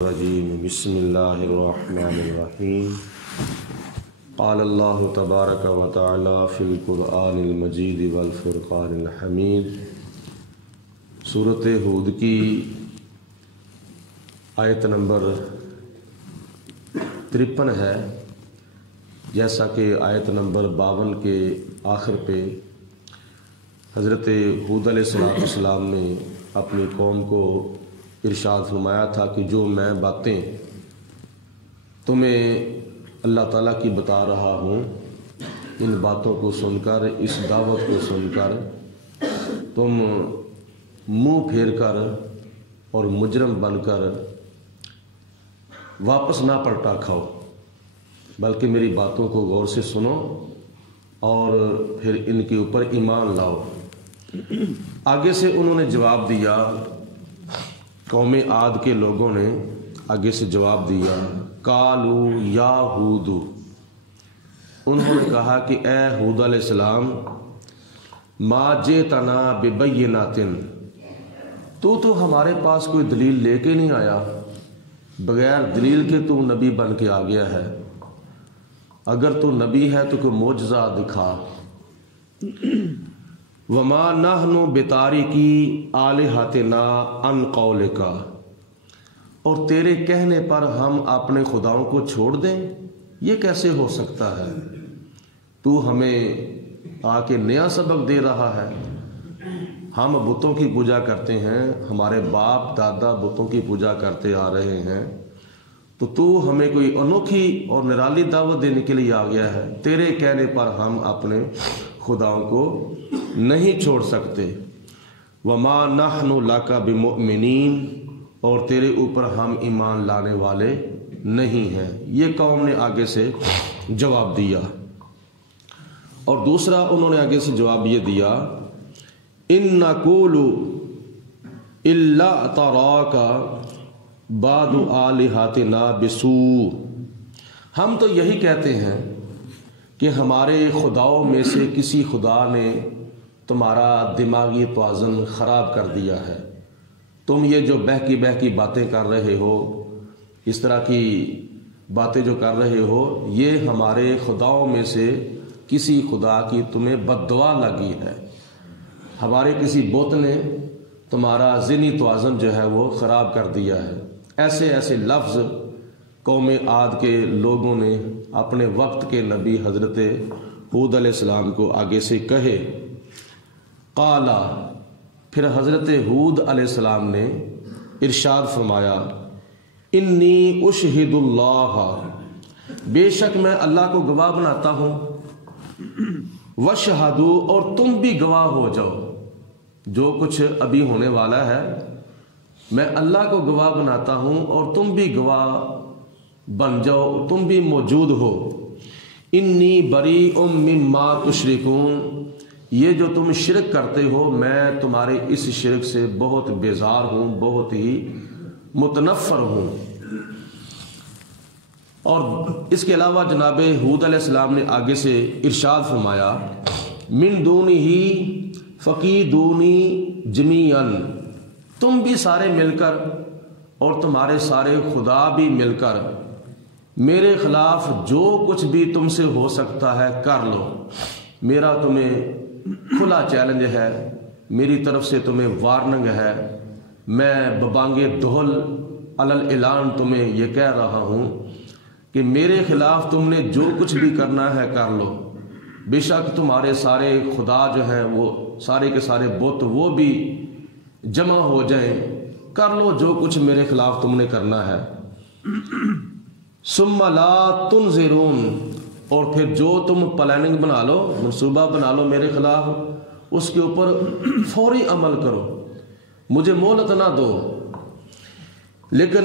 الرجیم بسم اللہ الرحمن الرحیم قال اللہ تبارک و تعالی فی القرآن المجید والفرقان الحمید۔ سورۃ ہود کی آیت نمبر 53 ہے، جیسا کہ آیت نمبر 52 کے آخر پہ حضرت ہود علیہ السلام نے اپنی قوم کو ارشاد فرمایا تھا کہ جو میں باتیں تمہیں اللہ تعالیٰ کی بتا رہا ہوں، ان باتوں کو سن کر، اس دعوت کو سن کر تم منہ پھیر کر اور مجرم بن کر واپس نہ پلٹا کھاؤ، بلکہ میری باتوں کو غور سے سنو اور پھر ان کے اوپر ایمان لاؤ۔ آگے سے انہوں نے جواب دیا، قوم عاد کے لوگوں نے آگے سے جواب دیا، قالو یا ہود، انہوں نے کہا کہ اے ہود علیہ السلام، ما جئتنا ببینۃ، تو ہمارے پاس کوئی دلیل لے کے نہیں آیا، بغیر دلیل کے تو نبی بن کے آ گیا ہے، اگر تو نبی ہے تو کوئی معجزہ دکھا۔ وما نحن بتارکی آلہتنا عن قولک، اور تیرے کہنے پر ہم اپنے خداؤں کو چھوڑ دیں، یہ کیسے ہو سکتا ہے؟ تو ہمیں آ کے نیا سبق دے رہا ہے، ہم بتوں کی پوجا کرتے ہیں، ہمارے باپ دادا بتوں کی پوجا کرتے آ رہے ہیں، تو ہمیں کوئی انوکھی اور نرالی دعوت دینے کے لیے آ گیا ہے؟ تیرے کہنے پر ہم اپنے خداؤں کو نہیں چھوڑ سکتے۔ وما نحن لک بمؤمنین، اور تیرے اوپر ہم ایمان لانے والے نہیں ہیں۔ یہ قوم نے آگے سے جواب دیا۔ اور دوسرا انہوں نے آگے سے جواب یہ دیا، ان نقول الا تراک بعض آلہتنا بسوء، ہم تو یہی کہتے ہیں کہ ہمارے خداؤں میں سے کسی خدا نے تمہارا دماغی توازن خراب کر دیا ہے، تم یہ جو بہکی باتیں کر رہے ہو، اس طرح کی باتیں جو کر رہے ہو، یہ ہمارے خداؤں میں سے کسی خدا کی تمہیں بد دعا لگی ہے، ہمارے کسی بت نے تمہارا ذہنی توازن جو ہے وہ خراب کر دیا ہے۔ ایسے لفظ قوم عاد کے لوگوں نے اپنے وقت کے نبی حضرت ہود علیہ السلام کو آگے سے کہے۔ قالا، پھر حضرت ہود علیہ السلام نے ارشاد فرمایا، انی اشہد اللہ، بے شک میں اللہ کو گواہ بناتا ہوں، وشہدو، اور تم بھی گواہ ہو جاؤ، جو کچھ ابھی ہونے والا ہے میں اللہ کو گواہ بناتا ہوں اور تم بھی گواہ بن جاؤ، تم بھی موجود ہو۔ انی بریء مما تشرکون، یہ جو تم شرک کرتے ہو میں تمہارے اس شرک سے بہت بیزار ہوں، بہت ہی متنفر ہوں۔ اور اس کے علاوہ جناب ہود علیہ السلام نے آگے سے ارشاد فرمایا، من دونہ فکیدونی جمیعا، تم بھی سارے مل کر اور تمہارے سارے خدا بھی مل کر میرے خلاف جو کچھ بھی تم سے ہو سکتا ہے کر لو، میرا تمہیں کھلا چیلنج ہے، میری طرف سے تمہیں وارننگ ہے، میں ببانگِ دہل علی الاعلان تمہیں یہ کہہ رہا ہوں کہ میرے خلاف تم نے جو کچھ بھی کرنا ہے کر لو، بے شک تمہارے سارے خدا جو ہیں وہ سارے کے سارے بت وہ بھی جمع ہو جائیں، کر لو جو کچھ میرے خلاف تم نے کرنا ہے۔ ثم لا تنظرون، اور پھر جو تم پلاننگ بنا لو، منصوبہ بنا لو میرے خلاف، اس کے اوپر فوری عمل کرو، مجھے مہلت نہ دو۔ لیکن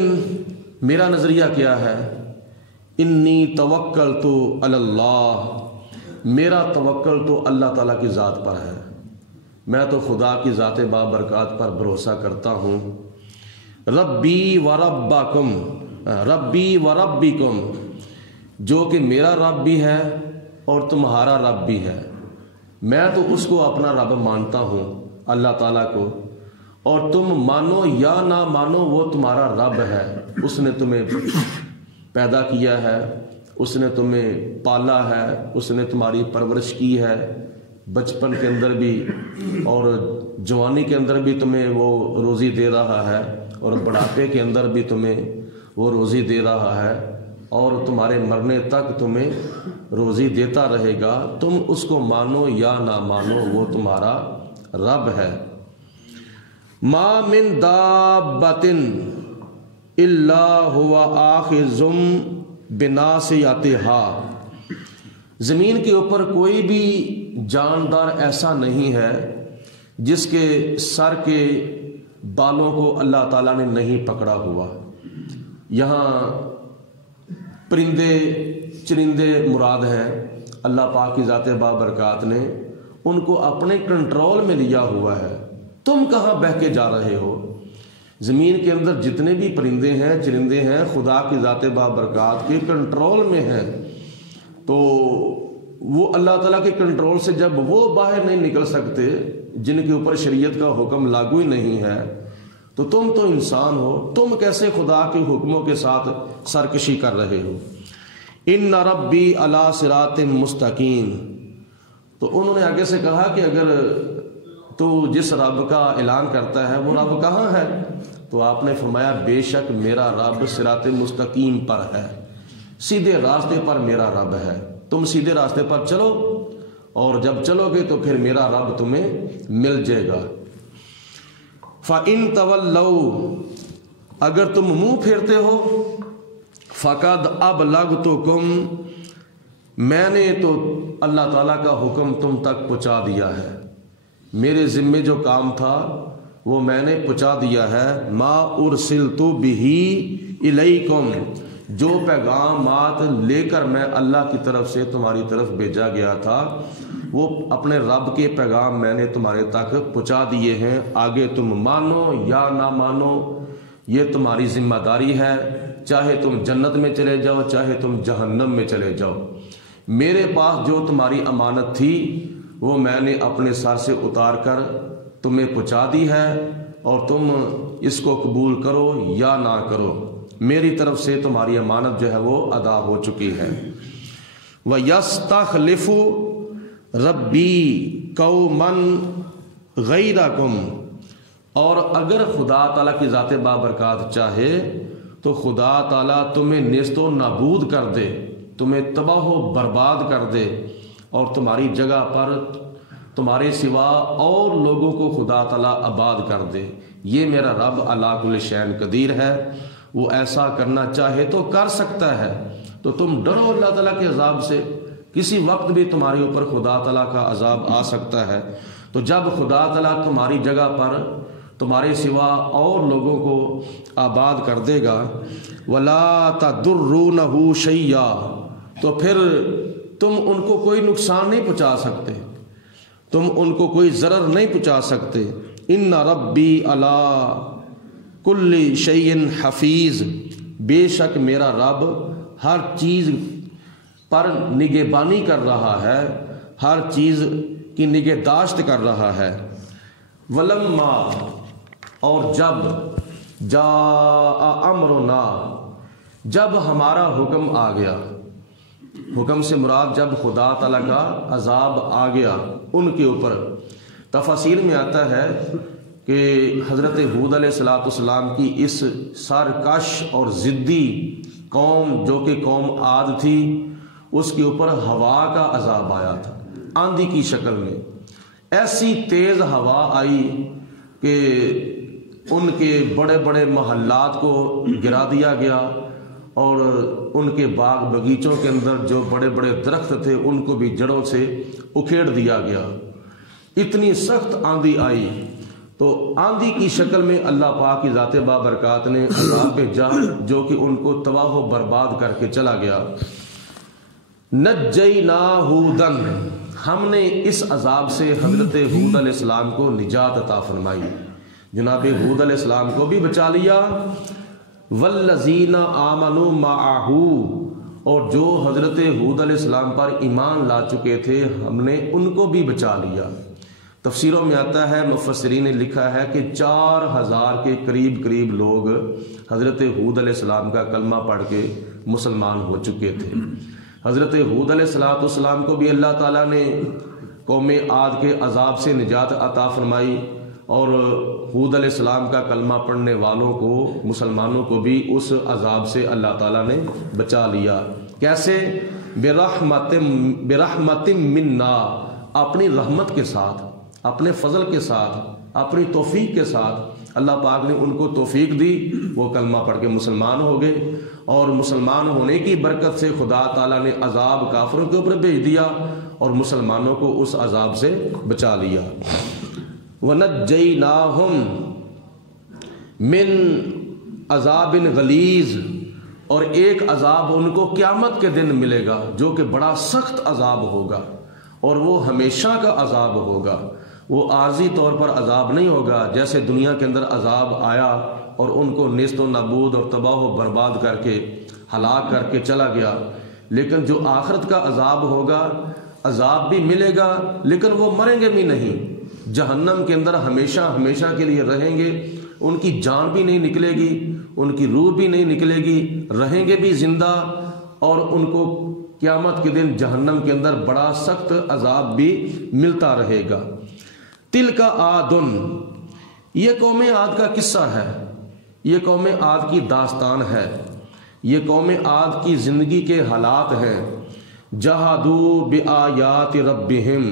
میرا نظریہ کیا ہے؟ انی توکلت علی اللہ، میرا توکل تو اللہ تعالیٰ کی ذات پر ہے، میں تو خدا کی ذات بابرکات پر بھروسہ کرتا ہوں۔ ربی و ربکم، ربی و ربکم، جو کہ میرا رب بھی ہے اور تمہارا رب بھی ہے، میں تو اس کو اپنا رب مانتا ہوں، اللہ تعالیٰ کو، اور تم مانو یا نہ مانو وہ تمہارا رب ہے، اس نے تمہیں پیدا کیا ہے، اس نے تمہیں پالا ہے، اس نے تمہاری پرورش کی ہے، بچپن کے اندر بھی اور جوانی کے اندر بھی تمہیں وہ روزی دے رہا ہے، اور بڑھاپے کے اندر بھی تمہیں وہ روزی دے رہا ہے، اور تمہارے مرنے تک تمہیں روزی دیتا رہے گا۔ تم اس کو مانو یا نہ مانو وہ تمہارا رب ہے۔ ما من دابۃ الا هو آخذ بناصیتها، زمین کے اوپر کوئی بھی جاندار ایسا نہیں ہے جس کے سر کے بالوں کو اللہ تعالیٰ نے نہیں پکڑا ہوا۔ یہاں پرندے چرندے مراد ہیں، اللہ پاک کی ذات بابرکات نے ان کو اپنے کنٹرول میں لیا ہوا ہے۔ تم کہاں بہہ کے جا رہے ہو؟ زمین کے اندر جتنے بھی پرندے ہیں چرندے ہیں خدا کی ذات بابرکات کے کنٹرول میں ہیں، تو وہ اللہ تعالیٰ کے کنٹرول سے جب وہ باہر نہیں نکل سکتے جن کے اوپر شریعت کا حکم لاگو ہی نہیں ہے، تو تم تو انسان ہو، تم کیسے خدا کے حکموں کے ساتھ سرکشی کر رہے ہو؟ ان ربی علی صراط مستقیم، تو انہوں نے آگے سے کہا کہ اگر تو جس رب کا اعلان کرتا ہے وہ رب کہاں ہے؟ تو آپ نے فرمایا بے شک میرا رب صراط مستقیم پر ہے، سیدھے راستے پر میرا رب ہے، تم سیدھے راستے پر چلو، اور جب چلو گے تو پھر میرا رب تمہیں مل جائے گا۔ فَإِن تَوَلَّوْا، اگر تم منہ پھیرتے ہو، فَقَدْ أَبْلَغْتُكُمْ، میں نے تو اللہ تعالیٰ کا حکم تم تک پہنچا دیا ہے، میرے ذمے جو کام تھا وہ میں نے پہنچا دیا ہے۔ ما ارسلت بہ الیکم، جو پیغامات لے کر میں اللہ کی طرف سے تمہاری طرف بھیجا گیا تھا وہ اپنے رب کے پیغام میں نے تمہارے تک پہنچا دیے ہیں۔ آگے تم مانو یا نہ مانو یہ تمہاری ذمہ داری ہے، چاہے تم جنت میں چلے جاؤ چاہے تم جہنم میں چلے جاؤ، میرے پاس جو تمہاری امانت تھی وہ میں نے اپنے سر سے اتار کر تمہیں پہنچا دی ہے، اور تم اس کو قبول کرو یا نہ کرو، میری طرف سے تمہاری امانت جو ہے وہ ادا ہو چکی ہے۔ وَيَسْتَخْلِفُ رَبِّي قَوْمًا غَيْرَكُمْ، اور اگر خدا تعالیٰ کی ذات بابرکات چاہے تو خدا تعالیٰ تمہیں نیست و نابود کر دے، تمہیں تباہ و برباد کر دے، اور تمہاری جگہ پر تمہارے سوا اور لوگوں کو خدا تعالیٰ آباد کر دے۔ یہ میرا رب علی کل شیء قدیر ہے، وہ ایسا کرنا چاہے تو کر سکتا ہے۔ تو تم ڈرو اللہ تعالیٰ کے عذاب سے، کسی وقت بھی تمہارے اوپر خدا تعالیٰ کا عذاب آ سکتا ہے۔ تو جب خدا تعالیٰ تمہاری جگہ پر تمہارے سوا اور لوگوں کو آباد کر دے گا، وَلَا تَضُرُّونَهُ شَيْئًا، تو پھر تم ان کو کوئی نقصان نہیں پہنچا سکتے، تم ان کو کوئی ضرر نہیں پہنچا سکتے۔ ان ربی علی کل شیء حفیظ، بے شک میرا رب ہر چیز پر نگہبانی کر رہا ہے، ہر چیز کی نگہداشت کر رہا ہے۔ ولما، اور جب جاء امرنا، جب ہمارا حکم آ گیا، حکم سے مراد جب خدا تعالیٰ کا عذاب آ گیا ان کے اوپر، تفاسیر میں آتا ہے کہ حضرت ہود علیہ السلام کی اس سرکش اور ضدی قوم جو کہ قوم عاد تھی، اس کے اوپر ہوا کا عذاب آیا تھا آندھی کی شکل میں۔ ایسی تیز ہوا آئی کہ ان کے بڑے بڑے محلات کو گرا دیا گیا، اور ان کے باغ بغیچوں کے اندر جو بڑے بڑے درخت تھے ان کو بھی جڑوں سے اکھیڑ دیا گیا۔ اتنی سخت آندھی آئی، تو آندھی کی شکل میں اللہ پاک کی ذات بابرکات نے عذاب بھیجا جو کہ ان کو تباہ و برباد کر کے چلا گیا۔ نجیناہ ہودن، ہم نے اس عذاب سے حضرت ہود علیہ السلام کو نجات عطا فرمائی، جناب ہود علیہ السلام کو بھی بچا لیا۔ والذین آمنوا معہ، اور جو حضرت ہود علیہ السلام پر ایمان لا چکے تھے ہم نے ان کو بھی بچا لیا۔ تفسیروں میں آتا ہے، مفسرین نے لکھا ہے کہ 4000 کے قریب لوگ حضرت ہود علیہ السلام کا کلمہ پڑھ کے مسلمان ہو چکے تھے۔ حضرت ہود علیہ السلام کو بھی اللہ تعالیٰ نے قوم عاد کے عذاب سے نجات عطا فرمائی، اور ہود علیہ السلام کا کلمہ پڑھنے والوں کو، مسلمانوں کو بھی اس عذاب سے اللہ تعالیٰ نے بچا لیا۔ کیسے؟ برحمت منا، اپنی رحمت کے ساتھ، اپنے فضل کے ساتھ، اپنی توفیق کے ساتھ اللہ پاک نے ان کو توفیق دی، وہ کلمہ پڑھ کے مسلمان ہو گئے، اور مسلمان ہونے کی برکت سے خدا تعالیٰ نے عذاب کافروں کے اوپر بھیج دیا اور مسلمانوں کو اس عذاب سے بچا لیا۔ وَنَجَّيْنَاهُمْ مِنْ عَذَابٍ غَلِيظٍ، اور ایک عذاب ان کو قیامت کے دن ملے گا جو کہ بڑا سخت عذاب ہوگا، اور وہ ہمیشہ کا عذاب ہوگا، وہ عارضی طور پر عذاب نہیں ہوگا جیسے دنیا کے اندر عذاب آیا اور ان کو نیست و نابود اور تباہ و برباد کر کے ہلاک کر کے چلا گیا، لیکن جو آخرت کا عذاب ہوگا، عذاب بھی ملے گا لیکن وہ مریں گے بھی نہیں، جہنم کے اندر ہمیشہ کے لیے رہیں گے، ان کی جان بھی نہیں نکلے گی، ان کی روح بھی نہیں نکلے گی، رہیں گے بھی زندہ، اور ان کو قیامت کے دن جہنم کے اندر بڑا سخت عذاب بھی ملتا رہے گا۔ تلک عادن، یہ قوم عاد کا قصہ ہے، یہ قوم عاد کی داستان ہے، یہ قوم عاد کی زندگی کے حالات ہیں۔ جہادوا بآیات ربہم،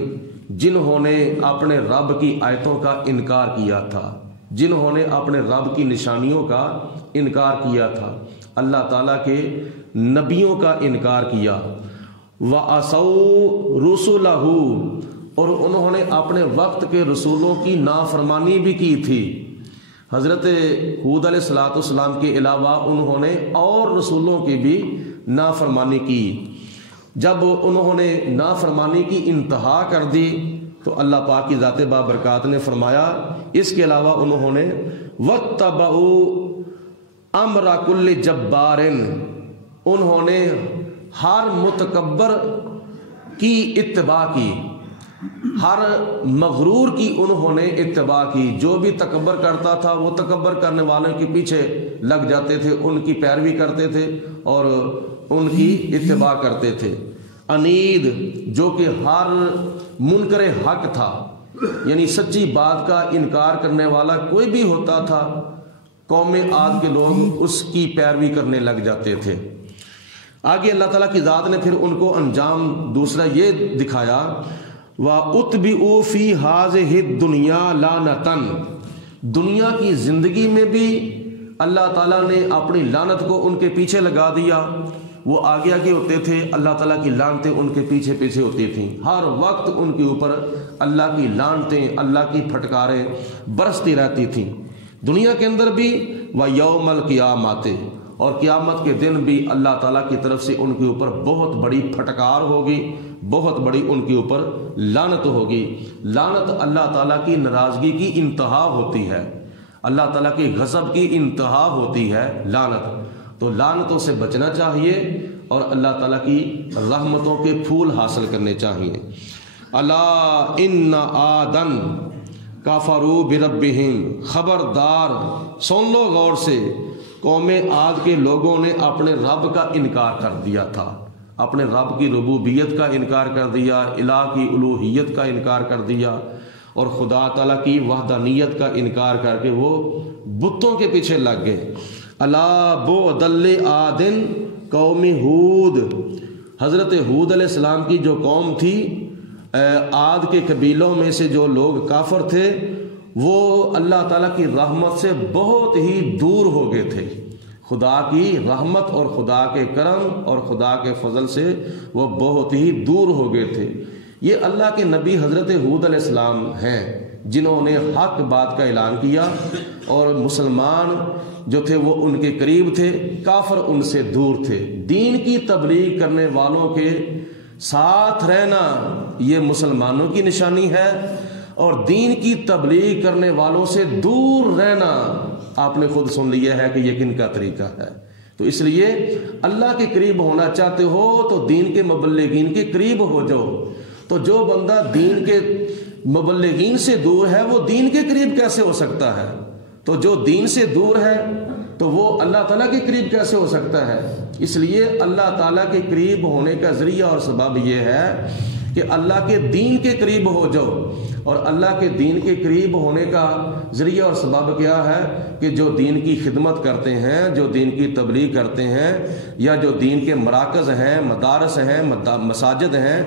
جنہوں نے اپنے رب کی آیتوں کا انکار کیا تھا، جنہوں نے اپنے رب کی نشانیوں کا انکار کیا تھا، اللہ تعالیٰ کے نبیوں کا انکار کیا۔ وَعَصَوْا رُسُلَهُ، اور انہوں نے اپنے وقت کے رسولوں کی نافرمانی بھی کی تھی۔ حضرت ہود علیہ السلام کے علاوہ انہوں نے اور رسولوں کی بھی نافرمانی کی۔ جب انہوں نے نافرمانی کی انتہا کر دی تو اللہ پاک کی ذات بابرکات نے فرمایا اس کے علاوہ انہوں نے وَاتَّبَعُوا أَمْرَ كُلِّ جَبَّارٍ، انہوں نے ہر متکبر کی اتباع کی، ہر مغرور کی انہوں نے اتباع کی، جو بھی تکبر کرتا تھا وہ تکبر کرنے والوں کے پیچھے لگ جاتے تھے، ان کی پیروی کرتے تھے اور ان کی اتباع کرتے تھے۔ عنید، جو کہ ہر منکر حق تھا، یعنی سچی بات کا انکار کرنے والا کوئی بھی ہوتا تھا، قوم عاد کے لوگ اس کی پیروی کرنے لگ جاتے تھے۔ آگے اللہ تعالیٰ کی ذات نے پھر ان کو انجام دوسرا یہ دکھایا، وَأُتْبِعُوا فِي هَٰذِهِ الدُّنْيَا لَعْنَةً، دنیا کی زندگی میں بھی اللہ تعالیٰ نے اپنی لعنت کو ان کے پیچھے لگا دیا۔ وہ آگے آگے ہوتے تھے، اللہ تعالیٰ کی لعنتیں ان کے پیچھے پیچھے ہوتی تھیں، ہر وقت ان کے اوپر اللہ کی لعنتیں، اللہ کی پھٹکاریں برستی رہتی تھیں دنیا کے اندر بھی۔ وَيَوْمَ الْقِيَامَةِ، اور قیامت کے دن بھی اللہ تعالیٰ کی طرف سے ان کے اوپر بہت بڑی پھٹکار ہوگی، بہت بڑی ان کے اوپر لعنت ہوگی۔ لعنت اللہ تعالیٰ کی ناراضگی کی انتہا ہوتی ہے، اللہ تعالیٰ کی غضب کی انتہا ہوتی ہے لعنت، تو لعنتوں سے بچنا چاہیے اور اللہ تعالیٰ کی رحمتوں کے پھول حاصل کرنے چاہیے۔ الا ان عادن کفروا بربہم، خبردار سن لو غور سے، قوم عاد کے لوگوں نے اپنے رب کا انکار کر دیا تھا، اپنے رب کی ربوبیت کا انکار کر دیا، الہ کی الوہیت کا انکار کر دیا، اور خدا تعالیٰ کی وحدانیت کا انکار کر کے وہ بتوں کے پیچھے لگ گئے۔ الا بعدا لعاد قوم ہود، حضرت ہود علیہ السلام کی جو قوم تھی، عاد کے قبیلوں میں سے جو لوگ کافر تھے، وہ اللہ تعالیٰ کی رحمت سے بہت ہی دور ہو گئے تھے، خدا کی رحمت اور خدا کے کرم اور خدا کے فضل سے وہ بہت ہی دور ہو گئے تھے۔ یہ اللہ کے نبی حضرت ہود علیہ السلام ہیں جنہوں نے حق بات کا اعلان کیا، اور مسلمان جو تھے وہ ان کے قریب تھے، کافر ان سے دور تھے۔ دین کی تبلیغ کرنے والوں کے ساتھ رہنا یہ مسلمانوں کی نشانی ہے، اور دین کی تبلیغ کرنے والوں سے دور رہنا آپ نے خود سن لیا ہے کہ یہ کن کا طریقہ ہے۔ تو اس لیے اللہ کے قریب ہونا چاہتے ہو تو دین کے مبلغین کے قریب ہو جاؤ۔ تو جو بندہ دین کے مبلغین سے دور ہے وہ دین کے قریب کیسے ہو سکتا ہے؟ تو جو دین سے دور ہے تو وہ اللہ تعالیٰ کے قریب کیسے ہو سکتا ہے؟ اس لیے اللہ تعالیٰ کے قریب ہونے کا ذریعہ اور سبب یہ ہے کہ اللہ کے دین کے قریب ہو جاؤ. اور اللہ کے دین کے قریب ہونے کا ذریعہ اور سبب کیا ہے؟ کہ جو دین کی خدمت کرتے ہیں، جو دین کی تبلیغ کرتے ہیں، یا جو دین کے مراکز ہیں، مدارس ہیں، مساجد ہیں،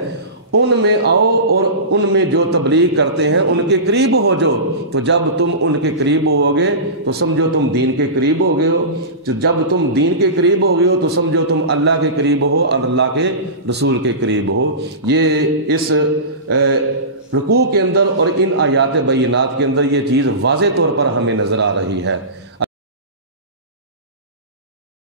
ان میں آؤ اور ان میں جو تبلیغ کرتے ہیں ان کے قریب ہو جاؤ. تو جب تم ان کے قریب ہوگے تو سمجھو تم دین کے قریب ہو گئے ہو. جب تم دین کے قریب ہو گئے ہو تو سمجھو تم اللہ کے قریب ہو اور اللہ کے رسول کے قریب ہو. یہ اس رکوع کے اندر اور ان آیات بینات کے اندر یہ چیز واضح طور پر ہمیں نظر آ رہی ہے.